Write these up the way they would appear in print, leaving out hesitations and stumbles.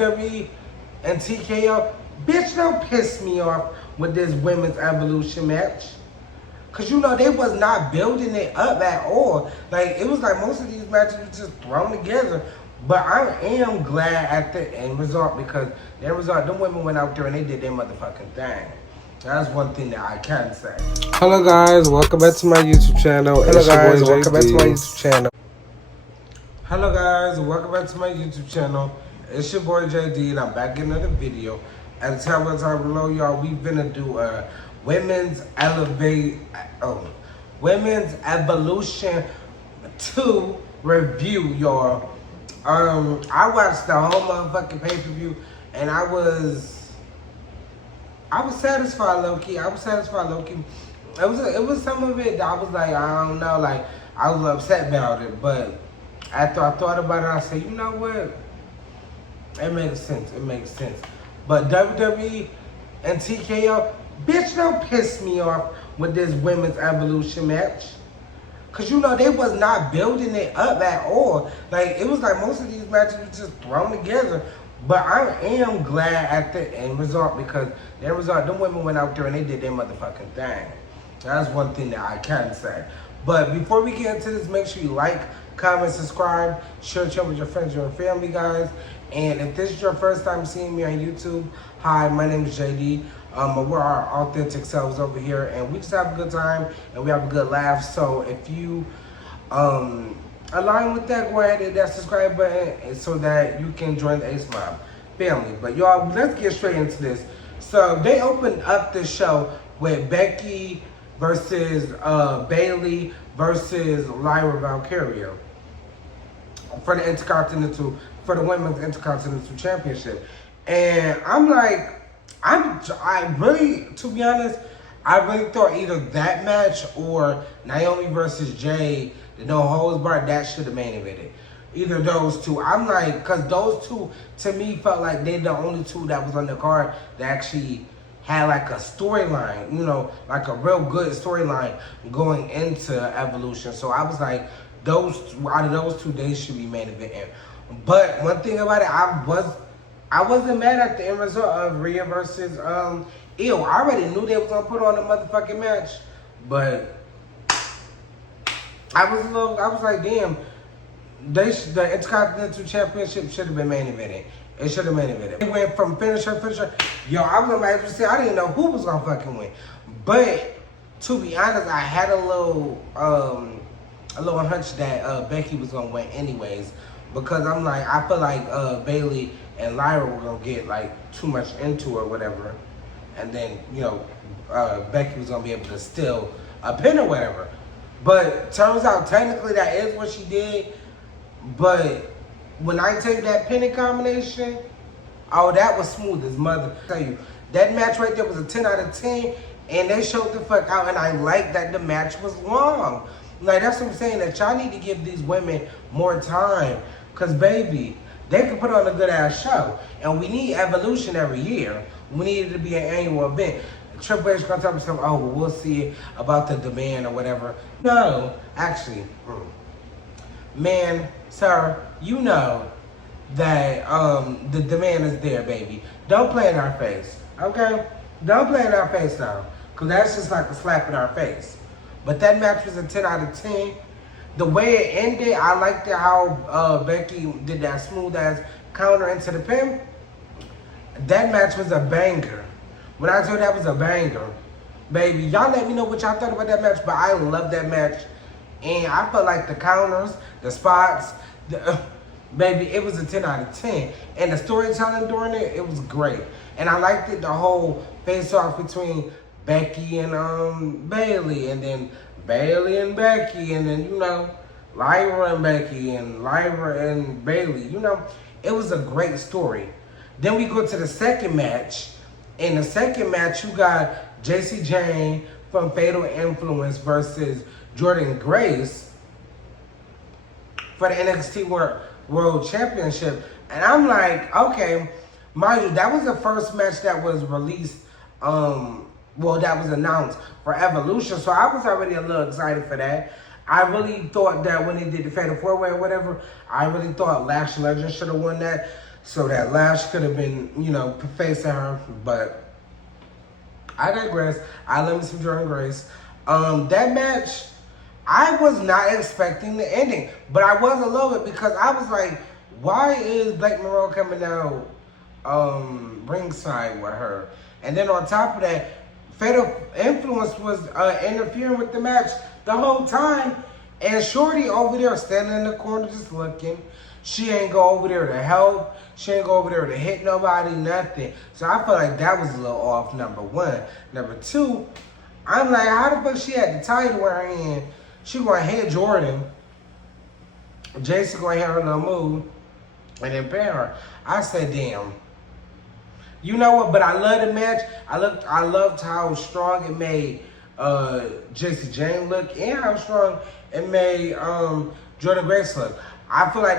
WWE and TKO, bitch, don't piss me off with this women's evolution match. Cause you know they was not building it up at all. Like it was like most of these matches were just thrown together. But I am glad at the end result because the end result, them women went out there and they did their motherfucking thing. That's one thing that I can say. Hello guys, welcome back to my YouTube channel. Hello guys, welcome back to my YouTube channel. Hello guys, welcome back to my YouTube channel. It's your boy JD and I'm back in another video. At the time below, y'all, we finna do a Women's Evolution 2 review, y'all. I watched the whole motherfucking pay-per-view and I was satisfied, low key. It was some of it that I was like, I don't know, like I was upset about it, but after I thought about it, I said, you know what? It makes sense. But WWE and TKO, bitch, don't piss me off with this women's evolution match. Cause you know they was not building it up at all. Like it was like most of these matches were just thrown together. But I am glad at the end result because the end result, them women went out there and they did their motherfucking thing. That's one thing that I can say. But before we get into this, make sure you like, comment, subscribe, share with your friends, your family, guys. And if this is your first time seeing me on YouTube, hi, my name is JD. We're our authentic selves over here, and we just have a good time and we have a good laugh. So if you align with that, go ahead and hit that subscribe button so that you can join the Ace Mob family. But y'all, let's get straight into this. So they opened up the show with Becky versus Bailey versus Lyra Valkyria for the Women's Intercontinental Championship. And I'm like, I really, to be honest, I really thought either that match or Naomi versus Jay, the no holds barred, that should have main evented. Either of those two. I'm like, cause those two to me felt like they're the only two that was on the card that actually had like a storyline, you know, like a real good storyline going into Evolution. So I was like, out of those two, they should be main eventing. But one thing about it, I wasn't mad at the end result of Rhea versus Io. I already knew they was gonna put on a motherfucking match, but I was like, damn, the Intercontinental Championship should have been main evented. It should have main evented. It went from finisher. Yo, I was about to say I didn't know who was gonna fucking win, but to be honest, I had a little hunch that Becky was gonna win anyways, because I'm like, I feel like Bailey and Lyra were gonna get like too much into her or whatever, and then you know Becky was gonna be able to steal a pin or whatever. But turns out technically that is what she did. But when I tell you that pinning combination, oh, that was smooth as mother. I tell you, that match right there was a 10 out of 10, and they showed the fuck out, and I like that the match was long. Like, that's what I'm saying, that y'all need to give these women more time. Because, baby, they can put on a good-ass show. And we need Evolution every year. We need it to be an annual event. Triple H gonna tell me something, oh, well, we'll see about the demand or whatever. No, actually, man, sir, you know that the demand is there, baby. Don't play in our face, okay? Don't play in our face now, because that's just like a slap in our face. But that match was a 10 out of 10. The way it ended, I liked it how Becky did that smooth ass counter into the pin. That match was a banger. When I told you that was a banger, baby, y'all let me know what y'all thought about that match, but I love that match. And I felt like the counters, the spots, baby, it was a 10 out of 10. And the storytelling during it, it was great. And I liked it, the whole face-off between Becky and Bailey, and then Bailey and Becky, and then, you know, Lyra and Becky, and Lyra and Bailey. You know, it was a great story. Then we go to the second match. In the second match, you got JC Jane from Fatal Influence versus Jordan Grace for the NXT World Championship. And I'm like, okay, mind you, that was the first match that was released, that was announced for Evolution. So I was already a little excited for that. I really thought that when they did the Fatal 4-Way or whatever, I really thought Lash Legend should have won that. so that Lash could have been, facing her. But I digress. I love me some Jordan Grace. That match, I was not expecting the ending, but I was a little bit because I was like, why is Blake Monroe coming out ringside with her? And then on top of that, Fatal Influence was interfering with the match the whole time. And Shorty over there standing in the corner just looking. She ain't go over there to help. She ain't go over there to hit nobody, nothing. So I feel like that was a little off, number one. Number two, I'm like, how the fuck she had the title in her hand? She gonna hit Jordan. Jason gonna hit her little move and then pin her. I said, damn. You know what? But I love the match. I loved how strong it made Jesse James look and how strong it made Jordan Grace look. I feel like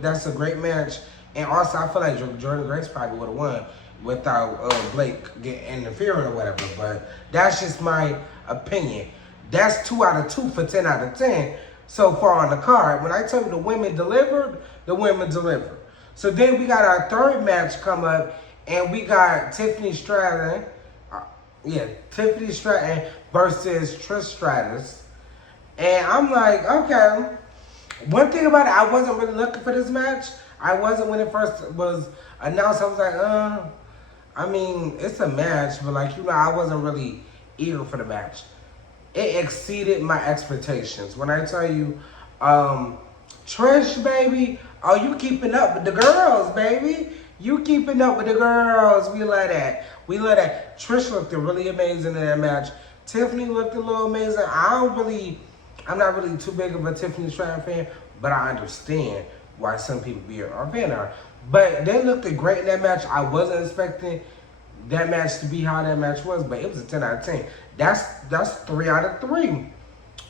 that's a great match. And also, I feel like Jordan Grace probably would have won without Blake getting interfering or whatever. But that's just my opinion. That's 2 out of 2 for 10 out of 10 so far on the card. When I tell you the women delivered, the women delivered. So then we got our third match come up, and we got Tiffany Stratton. Tiffany Stratton versus Trish Stratus. And I'm like, okay. One thing about it, I wasn't really looking for this match. I wasn't when it first was announced. I was like, I mean, it's a match, but I wasn't really eager for the match. It exceeded my expectations. When I tell you, Trish, baby, oh, you keeping up with the girls, baby. You keeping up with the girls. We love that. We love that. Trish looked really amazing in that match. Tiffany looked a little amazing. I'm not really too big of a Tiffany Stratton fan, but I understand why some people are a fan of her. But they looked great in that match. I wasn't expecting that match to be how that match was, but it was a 10 out of 10. That's 3 out of 3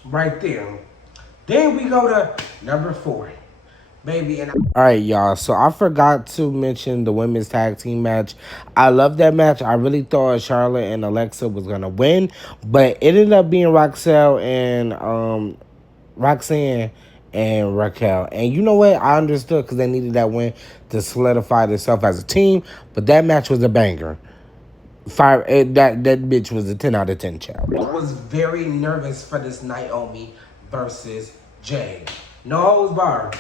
right there. Then we go to number 4. Baby, and All right, y'all. So I forgot to mention the women's tag team match. I love that match. I really thought Charlotte and Alexa was gonna win, but it ended up being Roxanne and Raquel. And you know what? I understood because they needed that win to solidify themselves as a team. But that match was a banger. That bitch was a 10 out of 10, child. I was very nervous for this Naomi versus Jay. No holds barred.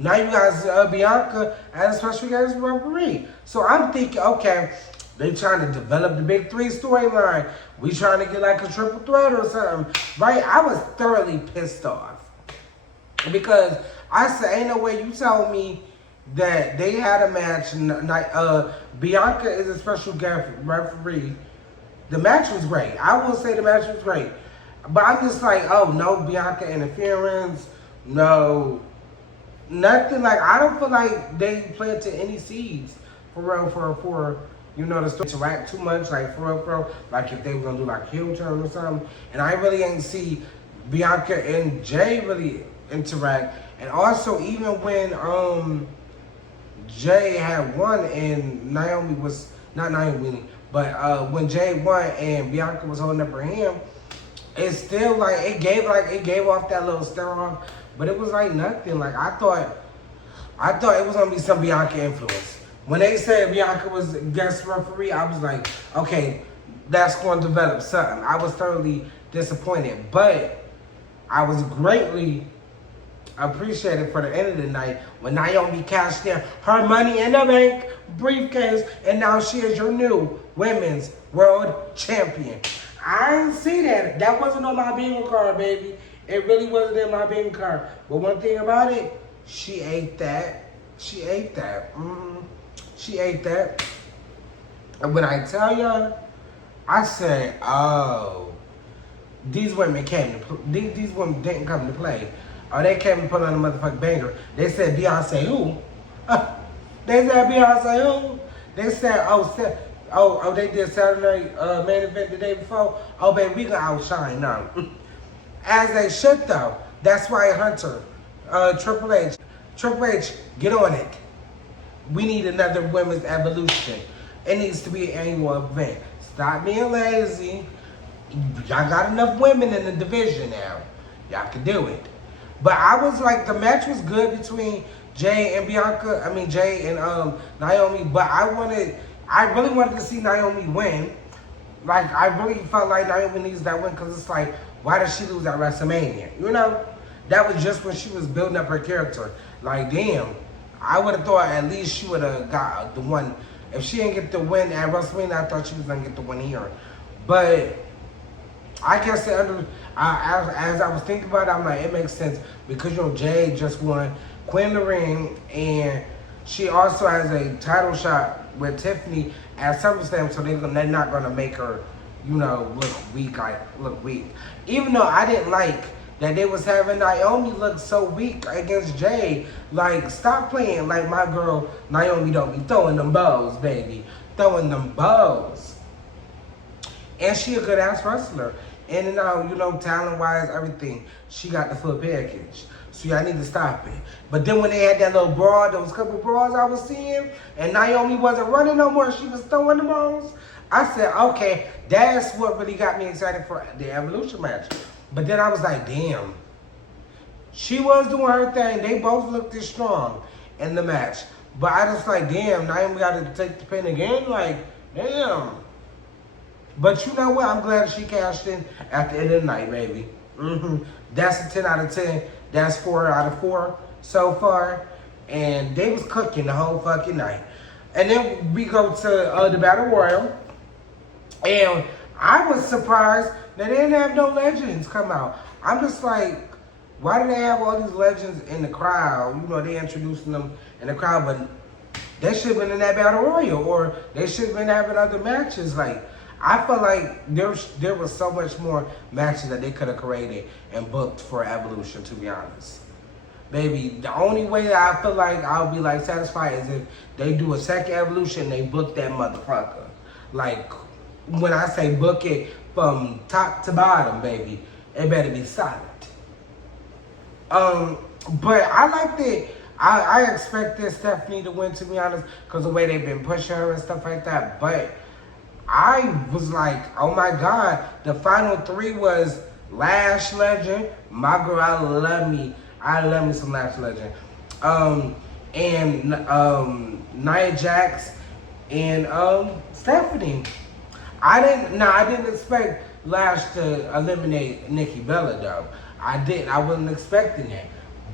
Now you guys, Bianca as a special guest referee. So I'm thinking, okay, they trying to develop the big 3 storyline. We trying to get like a triple threat or something, right? I was thoroughly pissed off because I said, ain't no way you tell me that they had a match. Bianca is a special guest referee. The match was great. I will say the match was great, but I'm just like, oh no, Bianca interference, no. Nothing. I don't feel like they planted any seeds for real for the story to interact too much, for real. Like if they were gonna do heel turn or something. And I really ain't see Bianca and Jay really interact. And also even when Jay had won and Naomi was not Naomi, but when Jay won and Bianca was holding up her hand, it's still it gave off that little stare off. But it was nothing. I thought it was gonna be some Bianca influence. When they said Bianca was guest referee, I was like, okay, that's going to develop something. I was thoroughly disappointed, but I was greatly appreciated for the end of the night when Naomi cashed in her Money in the Bank briefcase, and now she is your new women's world champion. I didn't see that. That wasn't on my bingo card, baby. It really wasn't in my bingo card. But one thing about it, she ate that. She ate that. She ate that. And when I tell y'all, I said, oh, these women these women didn't come to play. Oh, they came to put on a motherfucking banger. They said Beyonce who? They said Beyonce who? They said, oh, they did Saturday main event the day before. Oh, baby, we gonna outshine now. As they should though. That's why Hunter, Triple H, get on it. We need another women's evolution. It needs to be an annual event. Stop being lazy. Y'all got enough women in the division now. Y'all can do it. But I was the match was good between Jay and Bianca. I mean Jay and Naomi. But I really wanted to see Naomi win. Like I really felt like Naomi needs that win because it's like, why did she lose at WrestleMania? You know, that was just when she was building up her character. Like damn, I would have thought at least she would have got the one. If she didn't get the win at WrestleMania, I thought she was gonna get the win here. But I guess as I was thinking about it, I'm like, it makes sense because you know Jade just won Queen of the Ring, and she also has a title shot with Tiffany at SummerSlam, so they're not gonna make her, you know, look weak. Even though I didn't like that they was having Naomi look so weak against Jade. Like, stop playing like my girl Naomi don't be throwing them bows, baby, throwing them bows. And she a good ass wrestler. And now, you know, talent-wise, everything. She got the full package. So y'all need to stop it. But then when they had that little brawl, those couple brawls I was seeing, and Naomi wasn't running no more, she was throwing the balls, I said, okay, that's what really got me excited for the Evolution match. But then I was like, damn. She was doing her thing. They both looked as strong in the match. But I just like, damn, Naomi got to take the pin again? Like, damn. But you know what? I'm glad she cashed in at the end of the night, baby. That's a 10 out of 10. That's 4 out of 4 so far. And they was cooking the whole fucking night. And then we go to the Battle Royal. And I was surprised that they didn't have no legends come out. I'm just like, why do they have all these legends in the crowd? You know, they introducing them in the crowd, but they should have been in that Battle Royal. Or they should have been having other matches. Like, I feel like there was so much more matches that they could have created and booked for Evolution, to be honest. Baby, the only way that I feel like I'll be like satisfied is if they do a second Evolution and they book that motherfucker. Like, when I say book it from top to bottom, baby, it better be solid. But I liked it. I expected Stephanie to win, to be honest, because the way they've been pushing her and stuff like that. But I was like, oh my God, the final 3 was Lash Legend. My girl, I love me some Lash Legend. And Nia Jax and Stephanie. I didn't expect Lash to eliminate Nikki Bella though. I wasn't expecting that.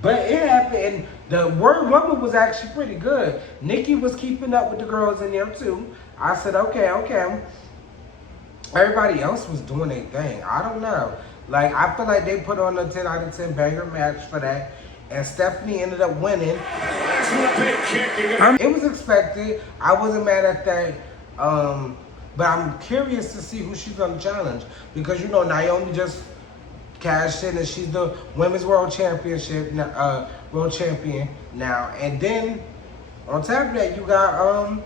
But it happened, and the Word Woman was actually pretty good. Nikki was keeping up with the girls in there too. I said, okay. Everybody else was doing their thing. I don't know. Like, I feel like they put on a 10 out of 10 banger match for that. And Stephanie ended up winning. It was expected. I wasn't mad at that. But I'm curious to see who she's going to challenge. Because, you know, Naomi just cashed in and she's the Women's World Championship, World Champion now. And then, on top of that, you got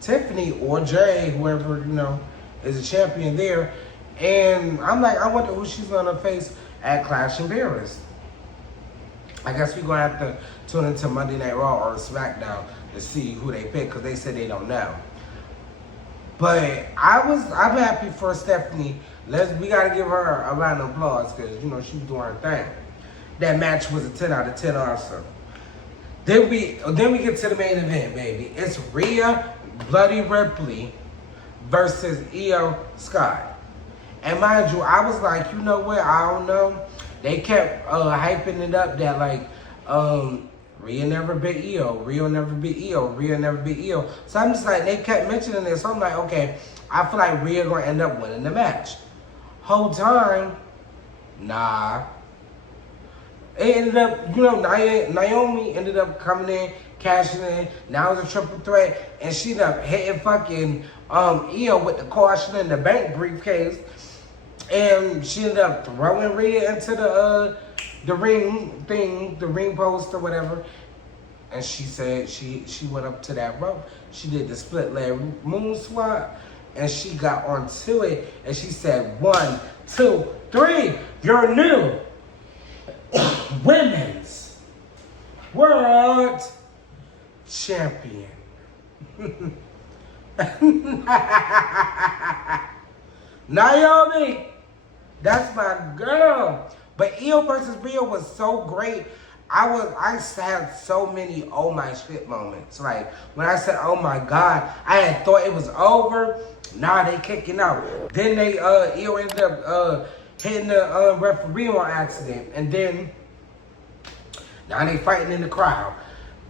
Tiffany or Jay, whoever, you know, is a champion there. And I'm like, I wonder who she's going to face at Clash in Paris. I guess we're going to have to tune into Monday Night Raw or SmackDown to see who they pick because they said they don't know. But I'm happy for Stephanie. We got to give her a round of applause because, you know, she was doing her thing. That match was a 10 out of 10 also. Then we get to the main event, baby. It's Rhea Bloody Ripley versus Io Sky. And mind you, I was like, you know what? I don't know. They kept hyping it up that like, Rhea never beat Io. Rhea never beat Io. Rhea never beat Io. So I'm just like, they kept mentioning this. So I'm like, okay, I feel like Rhea gonna end up winning the match. Whole time, nah. It ended up, you know, Naomi ended up coming in, cashing in. Now it's a triple threat, and she ended up hitting fucking Io with the caution in the bank briefcase, and she ended up throwing Rhea into the ring thing, the ring post or whatever. And she said she went up to that rope. She did the split leg moon swap, and she got onto it, and she said, 1, 2, 3, your new Women's World Champion. Naomi, that's my girl. But Io versus Rhea was so great. I had so many oh my shit moments. Like when I said oh my god, I had thought it was over. Nah, they kicking out. Then they Io ended up hitting the referee on accident, and then now they fighting in the crowd.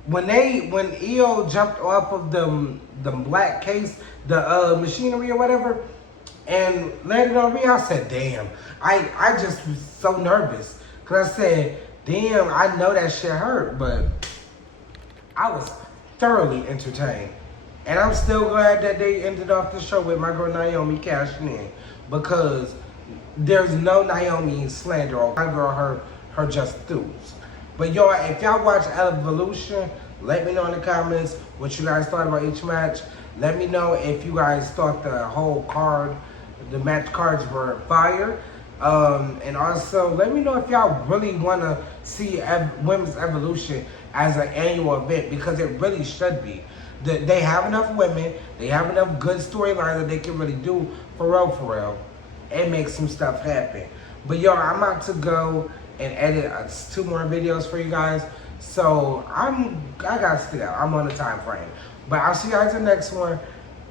When Io jumped off of the black case, the machinery or whatever, and landed on Rhea, I said, damn. I just was so nervous. Cause I said, damn, I know that shit hurt, but I was thoroughly entertained. And I'm still glad that they ended off the show with my girl Naomi cashing in. Because there's no Naomi slander on my girl, her just dudes. But y'all, if y'all watch Evolution, let me know in the comments what you guys thought about each match. Let me know if you guys thought the whole card, the match cards were fire. And also, let me know if y'all really want to see Women's Evolution as an annual event, because it really should be. They have enough women, they have enough good storylines that they can really do for real, and make some stuff happen. But y'all, I'm about to go and edit 2 more videos for you guys. So I got to go. I'm on a time frame. But I'll see you guys in the next one.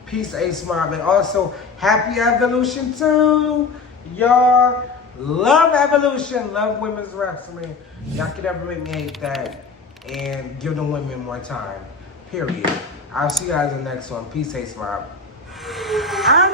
Peace, Ace Mob, and also happy Evolution too. Y'all love Evolution, love women's wrestling. Y'all can never make me hate that, and give the women more time. Period. I'll see you guys in the next one. Peace, Ace Mob. I'm